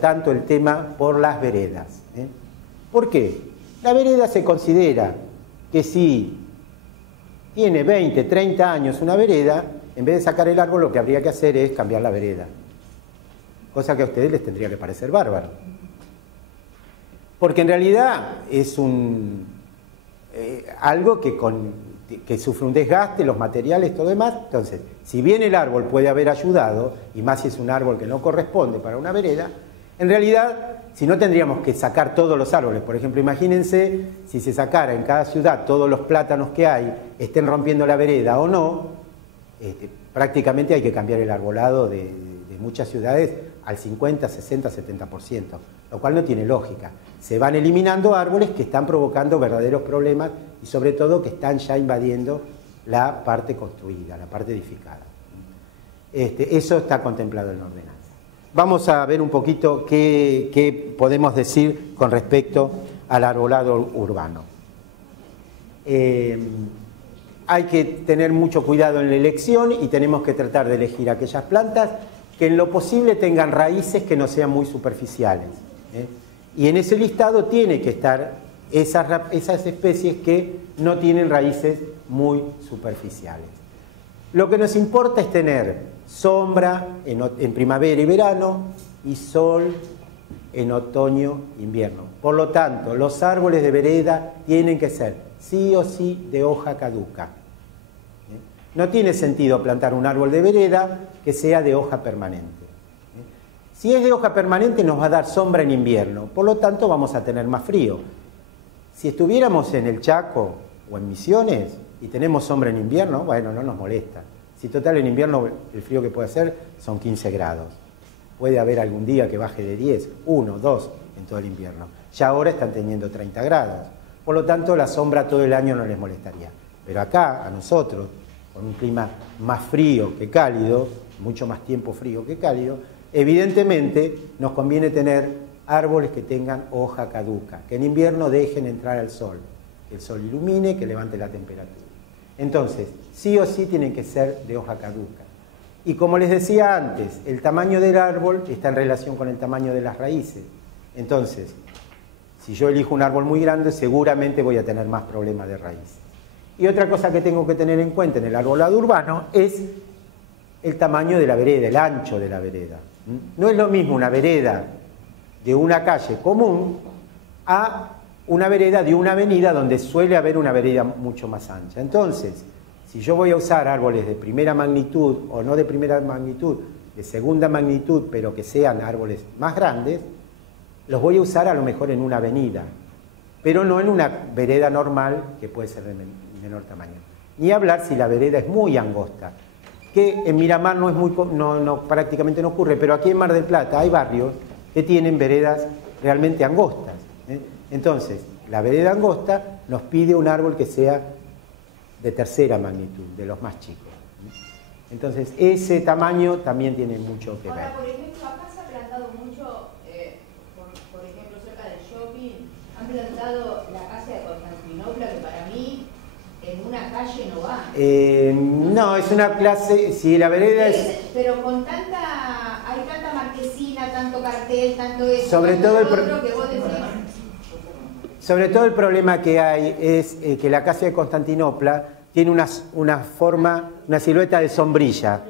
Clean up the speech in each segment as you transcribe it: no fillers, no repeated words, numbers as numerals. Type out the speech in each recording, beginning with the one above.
tanto el tema por las veredas. ¿Por qué? La vereda se considera que si tiene 20, 30 años una vereda, en vez de sacar el árbol lo que habría que hacer es cambiar la vereda. Cosa que a ustedes les tendría que parecer bárbaro. Porque en realidad es algo que sufre un desgaste, los materiales, todo demás. Entonces, si bien el árbol puede haber ayudado, y más si es un árbol que no corresponde para una vereda, en realidad, si no tendríamos que sacar todos los árboles. Por ejemplo, imagínense si se sacara en cada ciudad todos los plátanos que hay, estén rompiendo la vereda o no, prácticamente hay que cambiar el arbolado de muchas ciudades al 50, 60, 70%, lo cual no tiene lógica. Se van eliminando árboles que están provocando verdaderos problemas y sobre todo que están ya invadiendo la parte construida, la parte edificada. Eso está contemplado en la ordenanza. Vamos a ver un poquito qué podemos decir con respecto al arbolado urbano. Hay que tener mucho cuidado en la elección y tenemos que tratar de elegir aquellas plantas que en lo posible tengan raíces que no sean muy superficiales. Y en ese listado tiene que estar esas especies que no tienen raíces muy superficiales. Lo que nos importa es tener sombra en primavera y verano y sol en otoño e invierno. Por lo tanto, los árboles de vereda tienen que ser sí o sí de hoja caduca. No tiene sentido plantar un árbol de vereda que sea de hoja permanente. Si es de hoja permanente nos va a dar sombra en invierno, por lo tanto vamos a tener más frío. Si estuviéramos en el Chaco o en Misiones y tenemos sombra en invierno, bueno, no nos molesta. Si total en invierno el frío que puede hacer son 15 grados. Puede haber algún día que baje de 10, 1, 2 en todo el invierno. Ya ahora están teniendo 30 grados. Por lo tanto la sombra todo el año no les molestaría. Pero acá, a nosotros, con un clima más frío que cálido, mucho más tiempo frío que cálido, evidentemente nos conviene tener árboles que tengan hoja caduca, que en invierno dejen entrar al sol, que el sol ilumine, que levante la temperatura. Entonces, sí o sí tienen que ser de hoja caduca. Y como les decía antes, el tamaño del árbol está en relación con el tamaño de las raíces. Entonces, si yo elijo un árbol muy grande, seguramente voy a tener más problemas de raíces. Y otra cosa que tengo que tener en cuenta en el arbolado urbano es el tamaño de la vereda, el ancho de la vereda. No es lo mismo una vereda de una calle común a una vereda de una avenida donde suele haber una vereda mucho más ancha. Entonces, si yo voy a usar árboles de primera magnitud o no de primera magnitud, de segunda magnitud, pero que sean árboles más grandes, los voy a usar a lo mejor en una avenida, pero no en una vereda normal que puede ser de menor tamaño. Ni hablar si la vereda es muy angosta, que en Miramar no es prácticamente no ocurre, pero aquí en Mar del Plata hay barrios que tienen veredas realmente angostas. Entonces, la vereda angosta nos pide un árbol que sea de tercera magnitud, de los más chicos. Entonces, ese tamaño también tiene mucho que ver. Ahora, por ejemplo, acá se ha plantado mucho, por ejemplo, cerca del shopping, han plantado la casa de Constantinopla, que para mí en una calle no va. No, es una clase, si la vereda es... Pero con hay tanta marquesina, tanto cartel, tanto eso, sobre todo sobre todo el problema que hay es que la casa de Constantinopla tiene una forma, una silueta de sombrilla,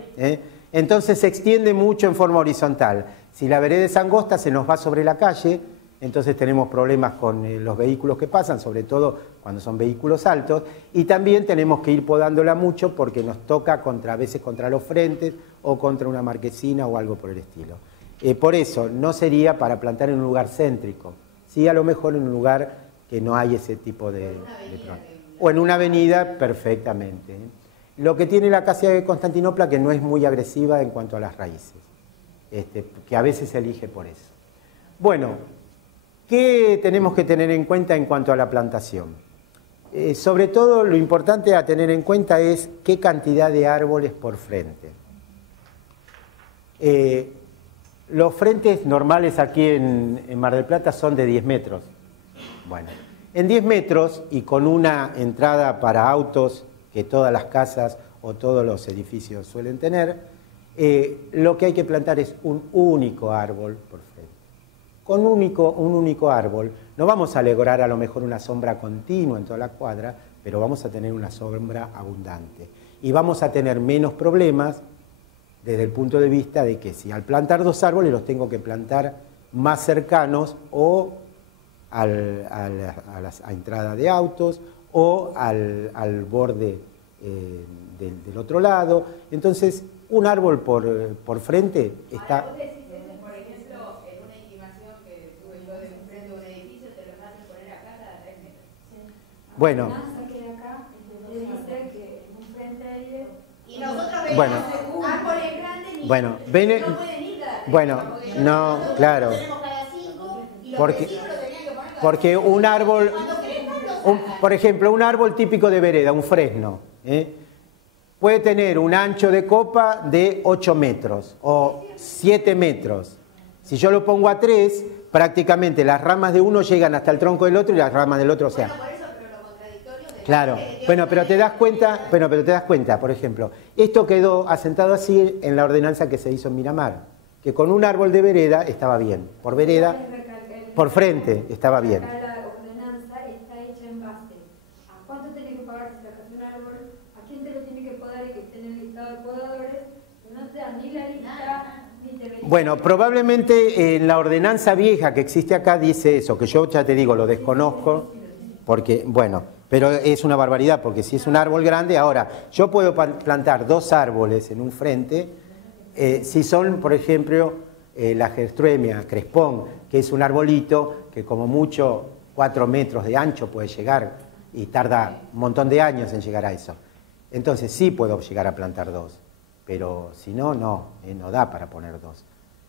entonces se extiende mucho en forma horizontal. Si la vereda es angosta se nos va sobre la calle, entonces tenemos problemas con los vehículos que pasan, sobre todo cuando son vehículos altos, y también tenemos que ir podándola mucho porque nos toca a veces contra los frentes o contra una marquesina o algo por el estilo. Por eso no sería para plantar en un lugar céntrico, sí a lo mejor en un lugar que no hay ese tipo de o en una avenida perfectamente. Lo que tiene la casa de Constantinopla que no es muy agresiva en cuanto a las raíces, que a veces se elige por eso. Bueno, ¿qué tenemos que tener en cuenta en cuanto a la plantación? Sobre todo lo importante a tener en cuenta es qué cantidad de árboles por frente. Los frentes normales aquí en Mar del Plata son de 10 metros. Bueno, en 10 metros y con una entrada para autos que todas las casas o todos los edificios suelen tener, lo que hay que plantar es un único árbol por frente. con un único árbol, no vamos a lograr a lo mejor una sombra continua en toda la cuadra, pero vamos a tener una sombra abundante. Y vamos a tener menos problemas desde el punto de vista de que si al plantar 2 árboles los tengo que plantar más cercanos o a entrada de autos o al borde del otro lado. Entonces, un árbol por frente está... Ahora, vos decís eso, por ejemplo, en una intimación que tuve yo de un frente de un edificio, te los hacen poner acá cada 3 metros. Sí. Bueno. Y nosotros veíamos bueno, árboles grandes y bueno, no pueden ir cada 3 bueno, metros, no, claro. Tenemos cada 5 y los Porque, vecinos lo tenían que poner cada porque un árbol, Cuando querés, no lo sacan. por ejemplo, un árbol típico de vereda, un fresno, puede tener un ancho de copa de 8 metros o 7 metros. Si yo lo pongo a 3, prácticamente las ramas de uno llegan hasta el tronco del otro y las ramas del otro, o sea... Bueno, por eso, pero lo contradictorio de Claro, bueno, pero te das cuenta, por ejemplo, esto quedó asentado así en la ordenanza que se hizo en Miramar, que con un árbol de vereda estaba bien, por vereda, por frente estaba bien. La ordenanza está hecha en base a cuánto tiene que pagar si sacas un árbol, a quién te lo tiene que podar y que esté en el listado de podadores, que no te da ni la lista, ni te verifica. Bueno, probablemente en la ordenanza vieja que existe acá dice eso, que yo ya te digo, lo desconozco, porque, bueno, pero es una barbaridad, porque si es un árbol grande, ahora, yo puedo plantar 2 árboles en un frente, si son, por ejemplo, la Gerstruemia crespón, que es un arbolito que como mucho 4 metros de ancho puede llegar y tarda un montón de años en llegar a eso. Entonces sí puedo llegar a plantar 2, pero si no, no da para poner 2.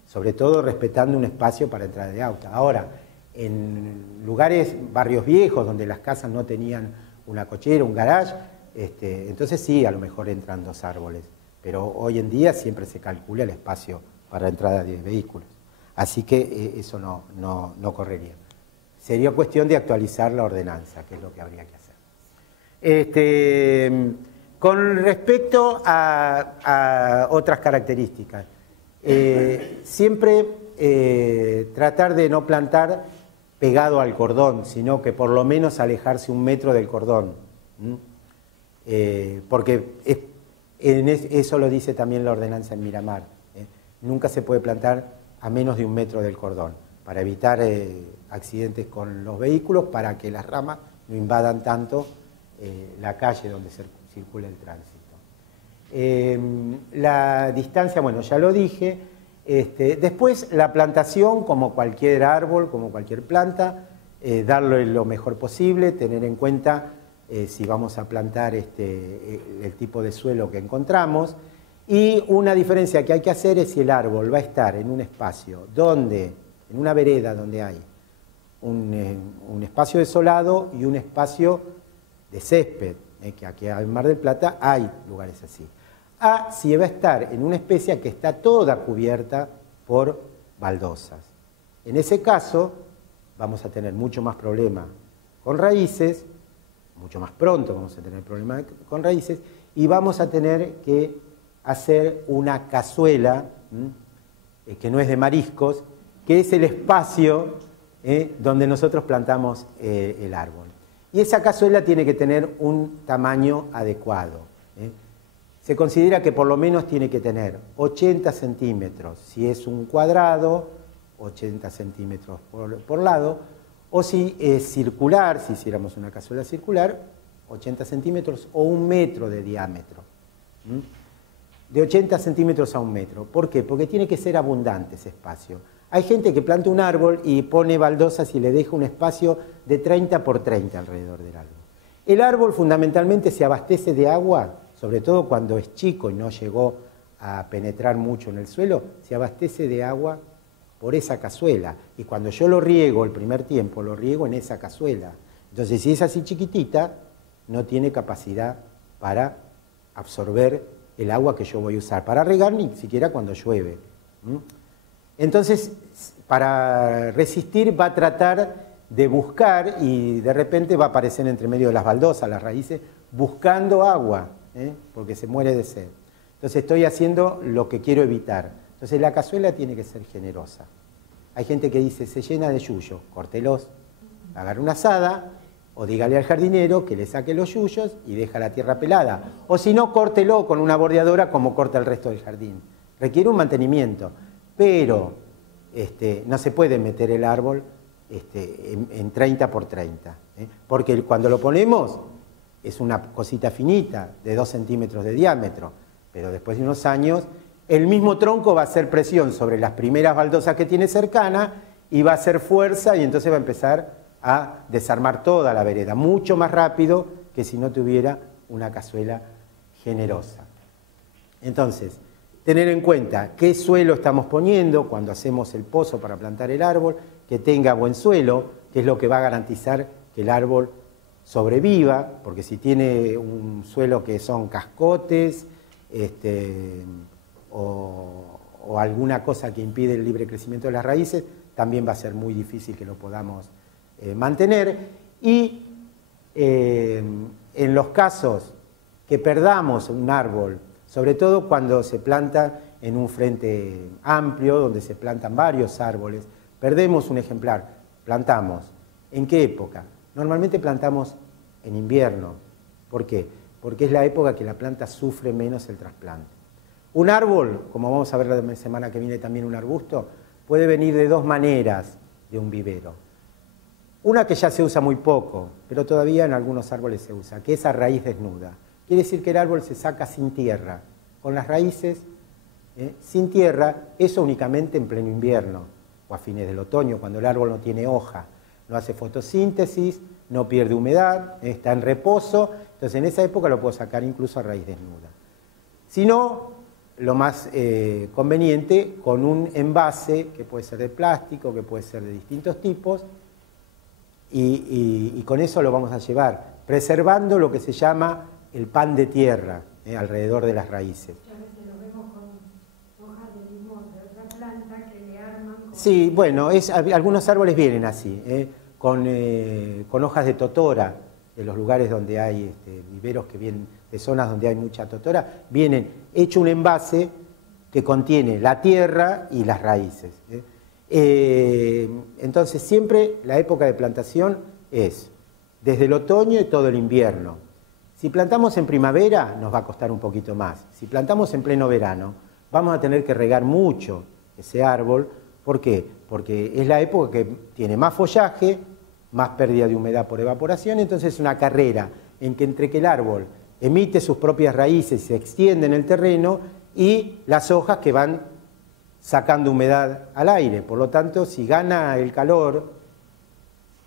Sobre todo respetando un espacio para entrada de auto. Ahora, en lugares, barrios viejos, donde las casas no tenían una cochera, un garage, entonces sí, a lo mejor entran 2 árboles. Pero hoy en día siempre se calcula el espacio para entrada de vehículos. Así que eso no correría. Sería cuestión de actualizar la ordenanza, que es lo que habría que hacer. Con respecto a otras características, siempre tratar de no plantar pegado al cordón, sino que por lo menos alejarse 1 metro del cordón. Porque eso lo dice también la ordenanza en Miramar. Nunca se puede plantar a menos de 1 metro del cordón, para evitar accidentes con los vehículos, para que las ramas no invadan tanto la calle donde circula el tránsito. La distancia, bueno, ya lo dije. Después la plantación, como cualquier árbol, como cualquier planta, darle lo mejor posible, tener en cuenta si vamos a plantar el tipo de suelo que encontramos. Y una diferencia que hay que hacer es si el árbol va a estar en un espacio en una vereda donde hay un espacio desolado y un espacio de césped, que aquí en Mar del Plata hay lugares así. Si va a estar en una especie que está toda cubierta por baldosas. En ese caso vamos a tener mucho más problema con raíces, mucho más pronto vamos a tener problemas con raíces, y vamos a tener que hacer una cazuela, que no es de mariscos, que es el espacio donde nosotros plantamos el árbol. Y esa cazuela tiene que tener un tamaño adecuado. Se considera que por lo menos tiene que tener 80 centímetros, si es un cuadrado, 80 centímetros por lado, o si es circular, si hiciéramos una cazuela circular, 80 centímetros o 1 metro de diámetro. De 80 centímetros a 1 metro. ¿Por qué? Porque tiene que ser abundante ese espacio. Hay gente que planta un árbol y pone baldosas y le deja un espacio de 30 por 30 alrededor del árbol. El árbol fundamentalmente se abastece de agua, sobre todo cuando es chico y no llegó a penetrar mucho en el suelo, se abastece de agua por esa cazuela. Y cuando yo lo riego el primer tiempo, lo riego en esa cazuela. Entonces, si es así chiquitita, no tiene capacidad para absorber el agua que yo voy a usar, para regar ni siquiera cuando llueve. Entonces, para resistir va a tratar de buscar y de repente va a aparecer entre medio de las baldosas, las raíces, buscando agua, porque se muere de sed. Entonces estoy haciendo lo que quiero evitar. Entonces la cazuela tiene que ser generosa. Hay gente que dice, se llena de yuyos, córtelos, agarre una azada, o dígale al jardinero que le saque los yuyos y deja la tierra pelada. O si no, córtelo con una bordeadora como corta el resto del jardín. Requiere un mantenimiento, pero no se puede meter el árbol en 30 por 30, porque cuando lo ponemos es una cosita finita de 2 centímetros de diámetro, pero después de unos años el mismo tronco va a hacer presión sobre las primeras baldosas que tiene cercana y va a hacer fuerza y entonces va a empezar a desarmar toda la vereda, mucho más rápido que si no tuviera una cazuela generosa. Entonces, tener en cuenta qué suelo estamos poniendo cuando hacemos el pozo para plantar el árbol, que tenga buen suelo, que es lo que va a garantizar que el árbol sobreviva, porque si tiene un suelo que son cascotes o alguna cosa que impide el libre crecimiento de las raíces, también va a ser muy difícil que lo podamos mantener. Y en los casos que perdamos un árbol, sobre todo cuando se planta en un frente amplio, donde se plantan varios árboles, perdemos un ejemplar, plantamos. ¿En qué época? Normalmente plantamos en invierno. ¿Por qué? Porque es la época que la planta sufre menos el trasplante. Un árbol, como vamos a ver la semana que viene también un arbusto, puede venir de dos maneras de un vivero. Una que ya se usa muy poco, pero todavía en algunos árboles se usa, que es a raíz desnuda. Quiere decir que el árbol se saca sin tierra, con las raíces sin tierra, eso únicamente en pleno invierno o a fines del otoño, cuando el árbol no tiene hoja, no hace fotosíntesis, no pierde humedad, está en reposo, entonces en esa época lo puedo sacar incluso a raíz desnuda. Si no, lo más conveniente, con un envase que puede ser de plástico, que puede ser de distintos tipos, y con eso lo vamos a llevar, preservando lo que se llama el pan de tierra alrededor de las raíces. A veces lo vemos con hojas de limón de otra planta que le arman con... Sí, bueno, algunos árboles vienen así, con hojas de totora, de los lugares donde hay viveros que vienen de zonas donde hay mucha totora, vienen hecho un envase que contiene la tierra y las raíces. Entonces siempre la época de plantación es desde el otoño y todo el invierno. Si plantamos en primavera nos va a costar un poquito más. Si plantamos en pleno verano vamos a tener que regar mucho ese árbol. ¿Por qué? Porque es la época que tiene más follaje, más pérdida de humedad por evaporación, entonces es una carrera en que entre que el árbol emite sus propias raíces, se extiende en el terreno y las hojas que van sacando humedad al aire. Por lo tanto, si gana el calor,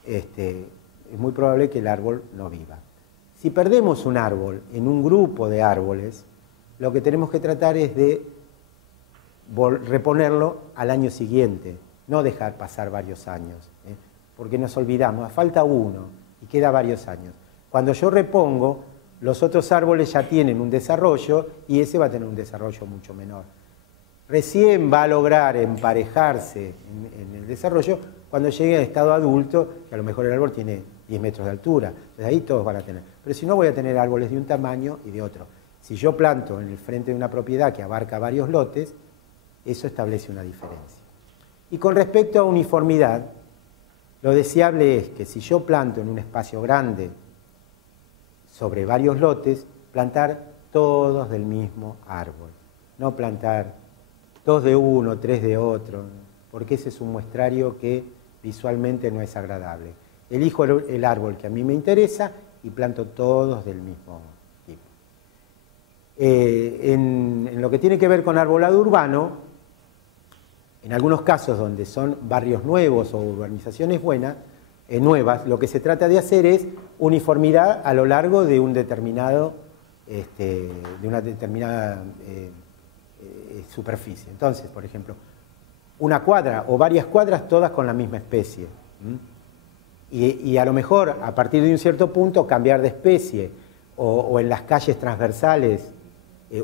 es muy probable que el árbol no viva. Si perdemos un árbol en un grupo de árboles, lo que tenemos que tratar es de reponerlo al año siguiente, no dejar pasar varios años, porque nos olvidamos, falta uno y queda varios años. Cuando yo repongo, los otros árboles ya tienen un desarrollo y ese va a tener un desarrollo mucho menor. Recién va a lograr emparejarse en el desarrollo cuando llegue al estado adulto, que a lo mejor el árbol tiene 10 metros de altura, entonces ahí todos van a tener. Pero si no, voy a tener árboles de un tamaño y de otro. Si yo planto en el frente de una propiedad que abarca varios lotes, eso establece una diferencia. Y con respecto a uniformidad, lo deseable es que si yo planto en un espacio grande sobre varios lotes, plantar todos del mismo árbol, no plantar 2 de uno, 3 de otro, porque ese es un muestrario que visualmente no es agradable. Elijo el árbol que a mí me interesa y planto todos del mismo tipo. En lo que tiene que ver con arbolado urbano, en algunos casos donde son barrios nuevos o urbanizaciones nuevas, lo que se trata de hacer es uniformidad a lo largo de un determinado, de una determinada superficie. Entonces, por ejemplo, una cuadra o varias cuadras todas con la misma especie. Y a lo mejor, a partir de un cierto punto, cambiar de especie o en las calles transversales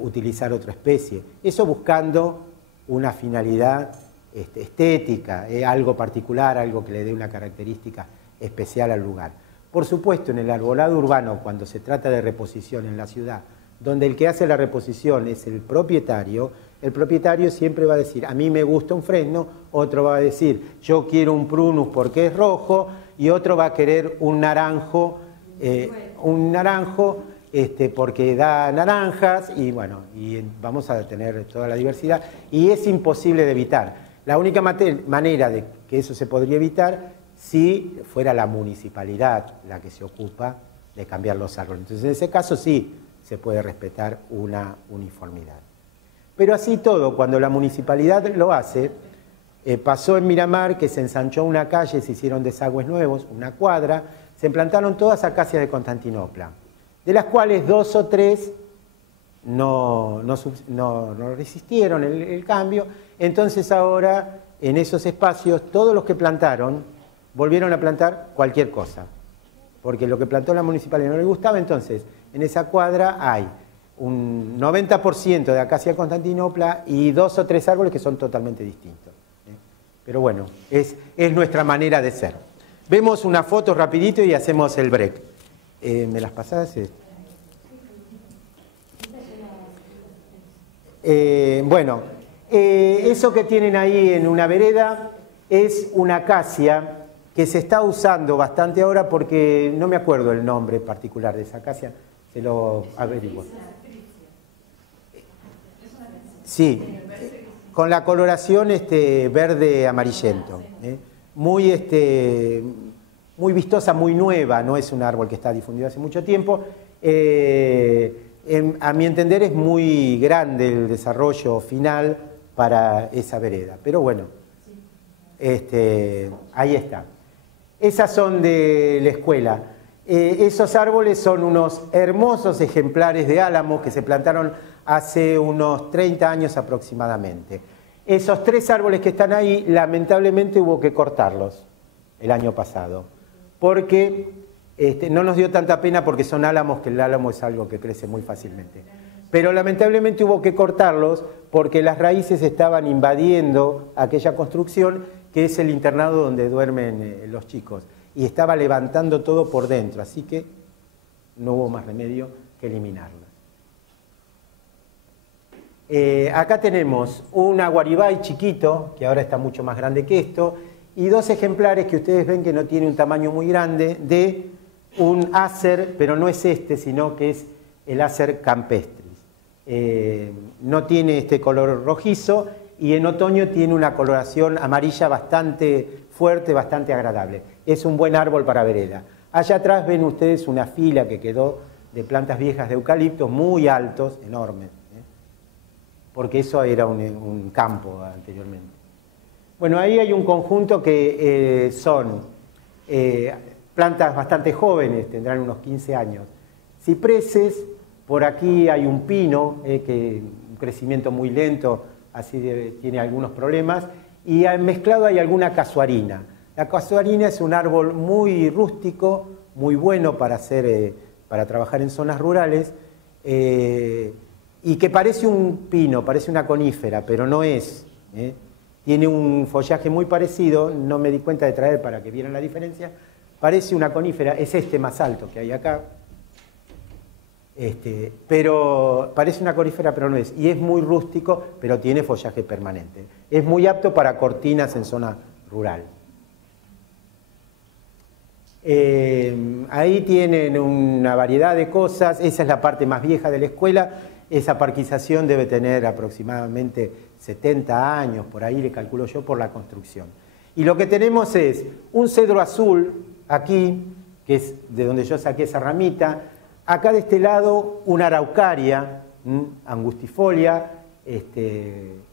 utilizar otra especie. Eso buscando una finalidad estética, algo particular, algo que le dé una característica especial al lugar. Por supuesto, en el arbolado urbano, cuando se trata de reposición en la ciudad, donde el que hace la reposición es el propietario, el propietario siempre va a decir, a mí me gusta un fresno, otro va a decir, yo quiero un prunus porque es rojo, y otro va a querer un naranjo, porque da naranjas, y bueno, y vamos a tener toda la diversidad, y es imposible de evitar. La única manera de que eso se podría evitar si fuera la municipalidad la que se ocupa de cambiar los árboles. Entonces, en ese caso sí se puede respetar una uniformidad. Pero así todo, cuando la municipalidad lo hace, pasó en Miramar que se ensanchó una calle, se hicieron desagües nuevos, una cuadra, se plantaron todas acacias de Constantinopla, de las cuales 2 o 3 no resistieron el cambio. Entonces ahora, en esos espacios, todos los que plantaron volvieron a plantar cualquier cosa, porque lo que plantó la municipalidad no les gustaba. Entonces, en esa cuadra hay un 90% de acacia de Constantinopla y 2 o 3 árboles que son totalmente distintos. Pero bueno, es nuestra manera de ser. Vemos una foto rapidito y hacemos el break. ¿Me las pasás? Bueno, eso que tienen ahí en una vereda es una acacia que se está usando bastante ahora porque no me acuerdo el nombre particular de esa acacia, se lo averiguo. Sí, con la coloración verde amarillento, muy vistosa, muy nueva, no es un árbol que está difundido hace mucho tiempo. A mi entender es muy grande el desarrollo final para esa vereda, pero bueno, ahí está. Esas son de la escuela. Esos árboles son unos hermosos ejemplares de álamos que se plantaron hace unos 30 años aproximadamente. Esos 3 árboles que están ahí, lamentablemente hubo que cortarlos el año pasado, porque no nos dio tanta pena porque son álamos, que el álamo es algo que crece muy fácilmente. Pero lamentablemente hubo que cortarlos porque las raíces estaban invadiendo aquella construcción que es el internado donde duermen los chicos, y estaba levantando todo por dentro, así que no hubo más remedio que eliminarlo. Acá tenemos un aguaribay chiquito, que ahora está mucho más grande que esto, y 2 ejemplares que ustedes ven que no tiene un tamaño muy grande, de un acer, pero no es sino que es el acer campestris. No tiene este color rojizo, y en otoño tiene una coloración amarilla bastante fuerte, bastante agradable. Es un buen árbol para vereda. Allá atrás ven ustedes una fila que quedó de plantas viejas de eucaliptos muy altos, enormes, porque eso era un campo anteriormente. Bueno, ahí hay un conjunto que son plantas bastante jóvenes, tendrán unos 15 años. Cipreses, por aquí hay un pino, un crecimiento muy lento, así tiene algunos problemas, y mezclado hay alguna casuarina. La casuarina es un árbol muy rústico, muy bueno para trabajar en zonas rurales, y que parece un pino, parece una conífera, pero no es. Tiene un follaje muy parecido, no me di cuenta de traer para que vieran la diferencia. Parece una conífera, es más alto que hay acá. Pero parece una conífera, pero no es. Y es muy rústico, pero tiene follaje permanente. Es muy apto para cortinas en zona rural. Ahí tienen una variedad de cosas. Esa es la parte más vieja de la escuela. Esa parquización debe tener aproximadamente 70 años, por ahí le calculo yo, por la construcción. Y lo que tenemos es un cedro azul aquí, que es de donde yo saqué esa ramita. Acá de este lado una araucaria, angustifolia,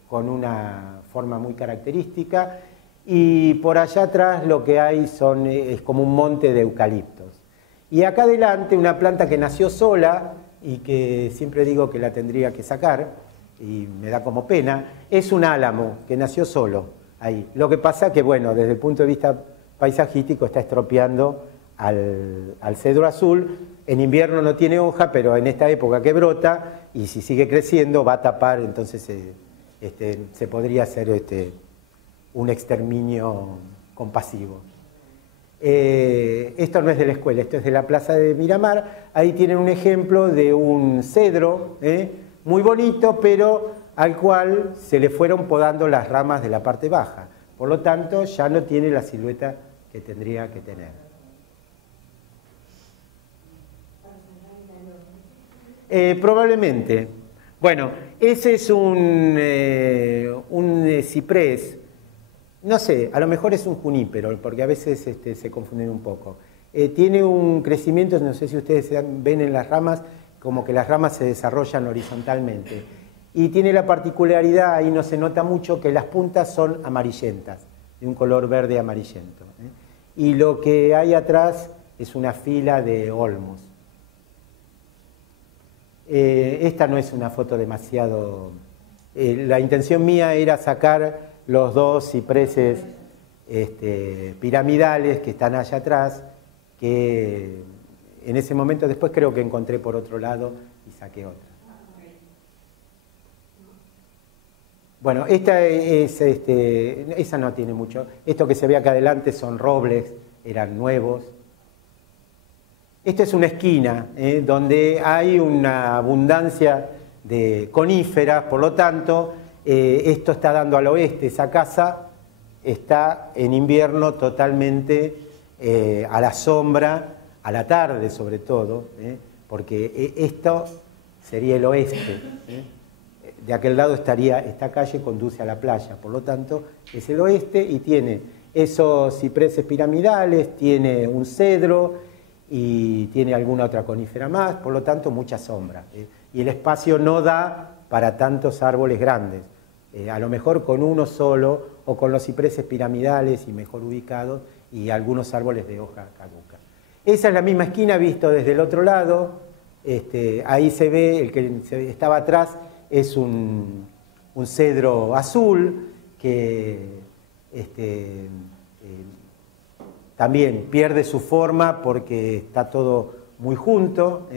con una forma muy característica, y por allá atrás lo que hay es como un monte de eucaliptos. Y acá adelante una planta que nació sola y que siempre digo que la tendría que sacar, y me da como pena, es un álamo que nació solo ahí. Lo que pasa que, bueno, desde el punto de vista paisajístico está estropeando al cedro azul. En invierno no tiene hoja, pero en esta época que brota, y si sigue creciendo va a tapar, entonces se podría hacer un exterminio compasivo. Esto no es de la escuela, esto es de la plaza de Miramar. Ahí tienen un ejemplo de un cedro muy bonito, pero al cual se le fueron podando las ramas de la parte baja. Por lo tanto, ya no tiene la silueta que tendría que tener. Probablemente. Bueno, ese es un ciprés. No sé, a lo mejor es un junípero, porque a veces se confunden un poco. Tiene un crecimiento, no sé si ustedes ven en las ramas, como que las ramas se desarrollan horizontalmente. Y tiene la particularidad, ahí no se nota mucho, que las puntas son amarillentas, de un color verde amarillento. Y lo que hay atrás es una fila de olmos. Esta no es una foto demasiado... la intención mía era sacar los dos cipreses piramidales que están allá atrás, que en ese momento después creo que encontré por otro lado y saqué otra. Bueno, esta es, esa no tiene mucho. Esto que se ve acá adelante son robles, eran nuevos. Esta es una esquina donde hay una abundancia de coníferas, por lo tanto, esto está dando al oeste. Esa casa está en invierno totalmente a la sombra, a la tarde sobre todo, porque esto sería el oeste. De aquel lado estaría, esta calle conduce a la playa, por lo tanto es el oeste y tiene esos cipreses piramidales, tiene un cedro y tiene alguna otra conífera más, por lo tanto mucha sombra. Y el espacio no da para tantos árboles grandes, a lo mejor con uno solo o con los cipreses piramidales y mejor ubicados y algunos árboles de hoja caduca. Esa es la misma esquina visto desde el otro lado, ahí se ve, el que estaba atrás es un cedro azul que también pierde su forma porque está todo muy junto.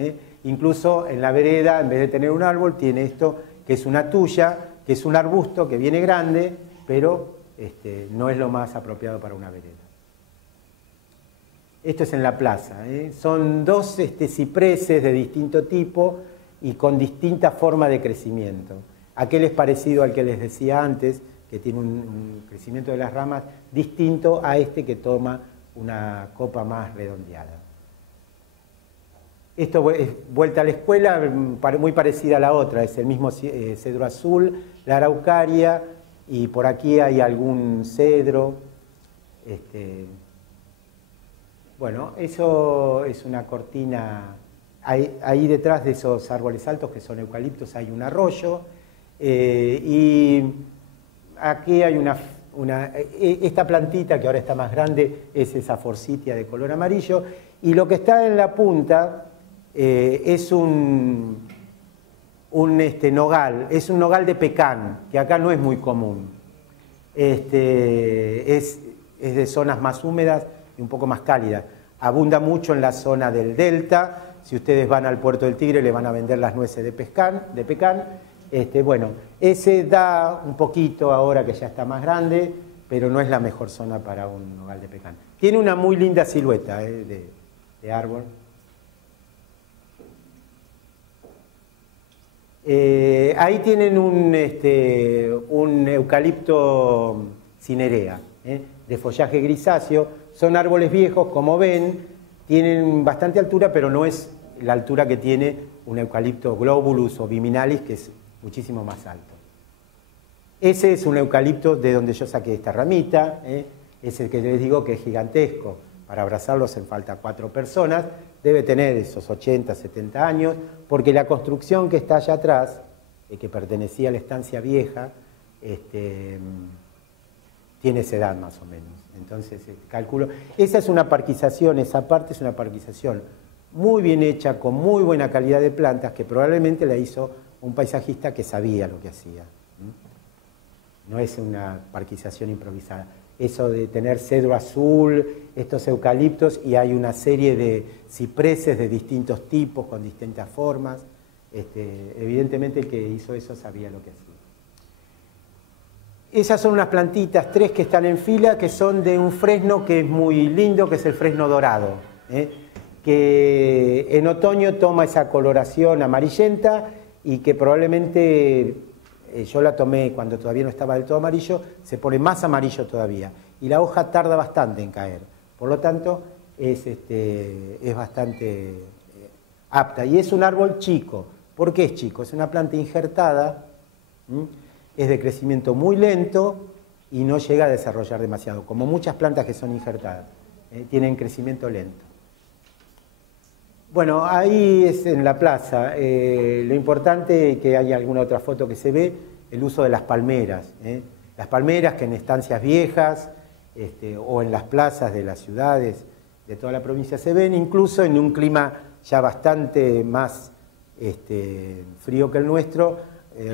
Incluso en la vereda, en vez de tener un árbol, tiene esto que es una tuya, que es un arbusto que viene grande, pero no es lo más apropiado para una vereda. Esto es en la plaza. Son dos cipreses de distinto tipo y con distinta forma de crecimiento. Aquel es parecido al que les decía antes, que tiene un crecimiento de las ramas distinto a este que toma una copa más redondeada. Esto es vuelta a la escuela, muy parecida a la otra, es el mismo cedro azul, la araucaria, y por aquí hay algún cedro. Bueno, eso es una cortina. Ahí detrás de esos árboles altos que son eucaliptos hay un arroyo y aquí hay esta plantita que ahora está más grande es esa forsythia de color amarillo y lo que está en la punta es un nogal, es un nogal de pecán que acá no es muy común, es de zonas más húmedas y un poco más cálidas, abunda mucho en la zona del delta. Si ustedes van al Puerto del Tigre le van a vender las nueces de pecan. Bueno, ese da un poquito ahora que ya está más grande, pero no es la mejor zona para un nogal de pecan. Tiene una muy linda silueta de árbol. Ahí tienen un eucalipto cinerea, de follaje grisáceo. Son árboles viejos, como ven. Tienen bastante altura, pero no es la altura que tiene un eucalipto globulus o viminalis, que es muchísimo más alto. Ese es un eucalipto de donde yo saqué esta ramita, es el que les digo que es gigantesco. Para abrazarlo hacen falta 4 personas, debe tener esos 80, 70 años, porque la construcción que está allá atrás, que pertenecía a la estancia vieja, tiene esa edad más o menos. Entonces, calculo. Esa es una parquización, esa parte es una parquización muy bien hecha, con muy buena calidad de plantas, que probablemente la hizo un paisajista que sabía lo que hacía. No es una parquización improvisada. Eso de tener cedro azul, estos eucaliptos, y hay una serie de cipreses de distintos tipos, con distintas formas. Evidentemente el que hizo eso sabía lo que hacía. Esas son unas plantitas, 3 que están en fila, que son de un fresno que es muy lindo, que es el fresno dorado, que en otoño toma esa coloración amarillenta y que probablemente yo la tomé cuando todavía no estaba del todo amarillo, se pone más amarillo todavía. Y la hoja tarda bastante en caer. Por lo tanto, es bastante apta. Y es un árbol chico. ¿Por qué es chico? Es una planta injertada, es de crecimiento muy lento y no llega a desarrollar demasiado, como muchas plantas que son injertadas, tienen crecimiento lento. Bueno, ahí es en la plaza. Lo importante es que hay alguna otra foto que se ve, el uso de las palmeras. Las palmeras que en estancias viejas o en las plazas de las ciudades de toda la provincia se ven, incluso en un clima ya bastante más frío que el nuestro.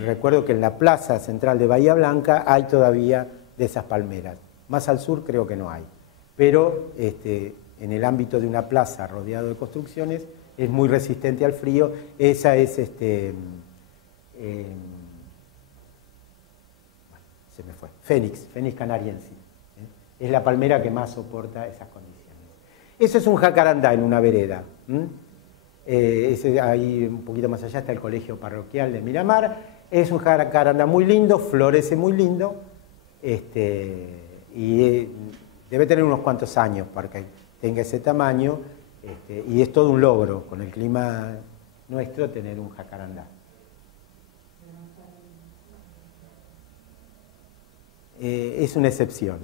Recuerdo que en la plaza central de Bahía Blanca hay todavía de esas palmeras. Más al sur creo que no hay. Pero en el ámbito de una plaza rodeado de construcciones es muy resistente al frío. Esa es se me fue, Fénix canariensis. Es la palmera que más soporta esas condiciones. Eso es un jacarandá en una vereda. Ahí un poquito más allá está el colegio parroquial de Miramar. Es un jacarandá muy lindo, florece muy lindo, y debe tener unos cuantos años para que tenga ese tamaño, y es todo un logro con el clima nuestro tener un jacarandá. Es una excepción.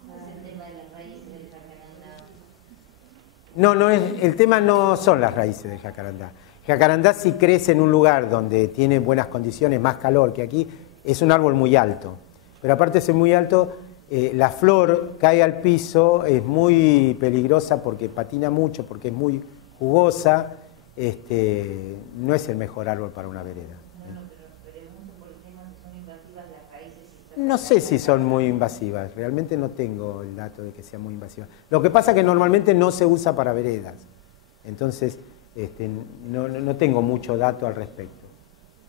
¿Cómo es el tema de las raíces del jacarandá? No, el tema no son las raíces del jacarandá. El jacarandá, si crece en un lugar donde tiene buenas condiciones, más calor que aquí, es un árbol muy alto. Pero aparte de ser muy alto, la flor cae al piso, es muy peligrosa porque patina mucho, porque es muy jugosa. No es el mejor árbol para una vereda. No, pero pregunto por el tema si son invasivas las raíces. No sé si son muy invasivas, realmente no tengo el dato de que sean muy invasivas. Lo que pasa es que normalmente no se usa para veredas, entonces no tengo mucho dato al respecto.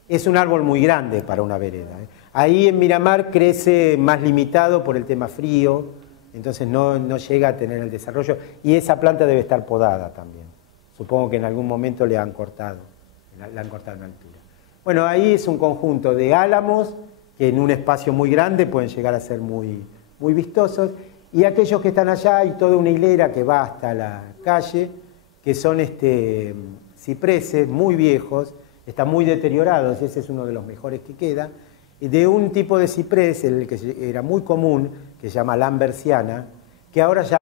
Es un árbol muy grande para una vereda. Ahí en Miramar crece más limitado por el tema frío, entonces no llega a tener el desarrollo, y esa planta debe estar podada también. Supongo que en algún momento la han cortado en altura. Bueno, ahí es un conjunto de álamos que en un espacio muy grande pueden llegar a ser muy, muy vistosos, y aquellos que están allá hay toda una hilera que va hasta la calle, que son cipreses muy viejos, están muy deteriorados, ese es uno de los mejores que queda, y de un tipo de ciprés, el que era muy común, que se llama lambertiana, que ahora ya